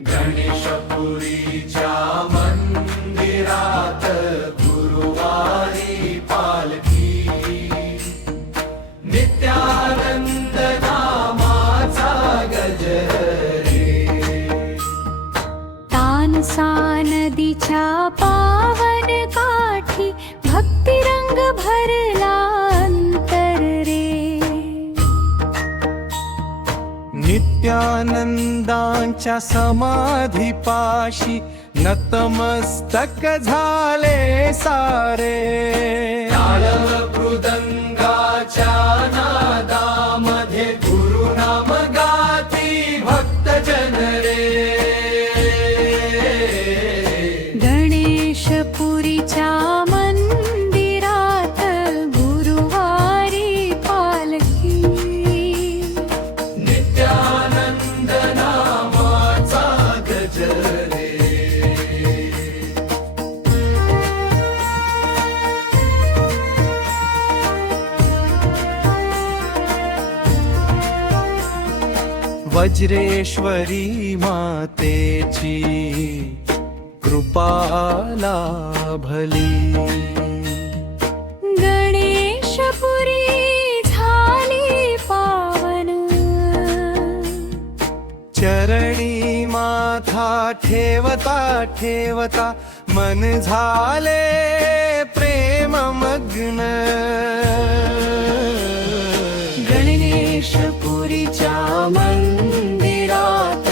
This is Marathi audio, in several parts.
गणेशपुरीच्या मंदिरात गुरुवारी पालखी, नित्यानंद नामाचा गजर रे. तानसा नदीच्या पावन काठी भक्तिरंग भरला अंतर रे. नित्यानंदांच्या समाधीपाशी नतमस्तक झाले सारे. ताल मृदंगाच्या नादामध्ये गुरुनाम गाती भक्तजन रे. गणेशपुरीच्या मंदिरात गुरुवारी पालखी, नित्यानंद नामाचा गजर रे. वज्रेश्वरी मातेची कृपा लाभली. गणेशपुरी झाली पावन, चरणी माथा ठेवता ठेवता मन झाले प्रेममग्न. गणेशपुरीच्या मंदिरात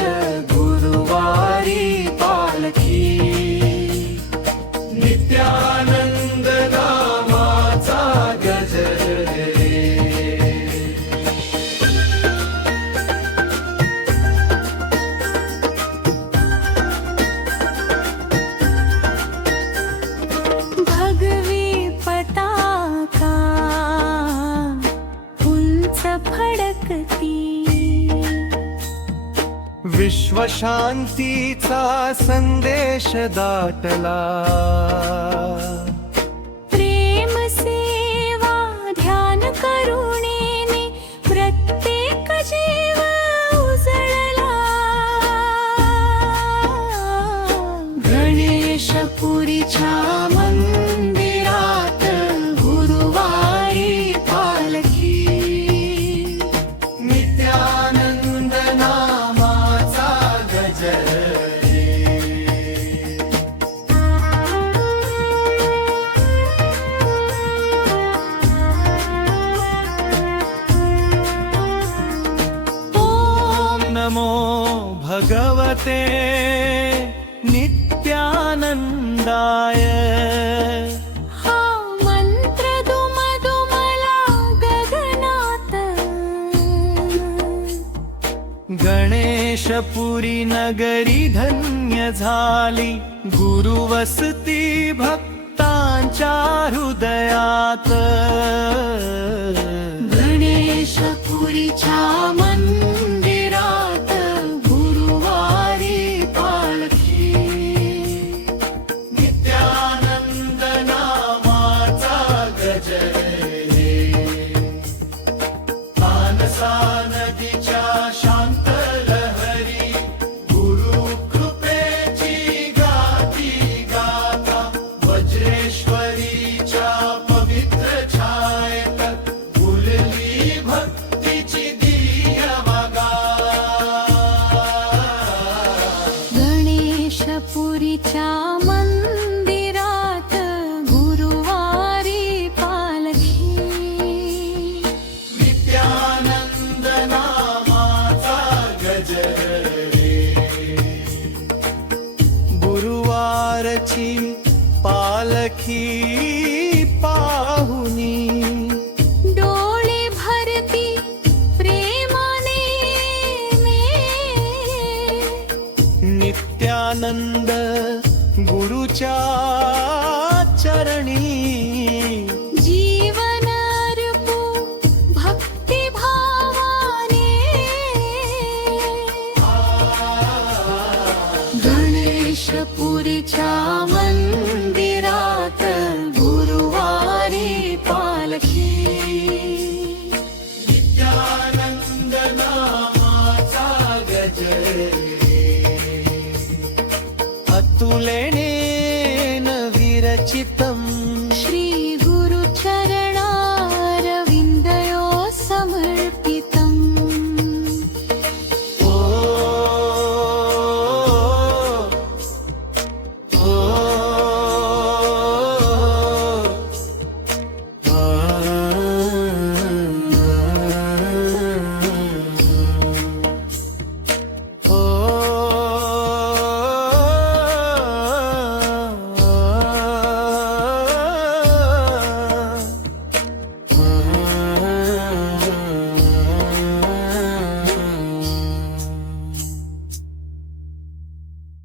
गुरुवारी पालखी, नित्यानंद नामाचा गजर रे. भगवी पताका उंच फडकती, विश्वशांतीचा संदेश दाटला. प्रेम सेवा ध्यान करुणेने प्रत्येक जीव उजळला. गणेशपुरीच्या मंदिरात गुरुवारी पालखी, नित्यानंद नामाचा गजर रे. ओम नमो भगवते नित्यानंदाय. हा मंत्र दुमदुमला गगनात, गणेशपुरी नगरी धन्य झाली. गुरुवसती भक्तांच्या हृदयात. गणेशपुरीच्या मंदिरात गुरुवारी पालखी, नित्यानंद नामाचा गजर रे. तानसा नदीच्या शांत लहरी गुरु कृपेची गाती गाता. वज्रेश्वरीच्या पवित्र छायेत फुलली भक्तीची दियवागा. गणेशपुरीच्या मंदिरात गुरुवारी पालखी, नित्यानंद नामाचा गजर रे. गुरुवारची पालखी पाहुनी डोळे भरती प्रेमाने नित्यानंद गुरुच्या चरणी. जीवन अर्पू भक्तिभावाने. गणेशपुरीच्या मंदिरात गुरुवारी पालखी, नित्यानंद नामाचा गजर रे. तुलेने विरचित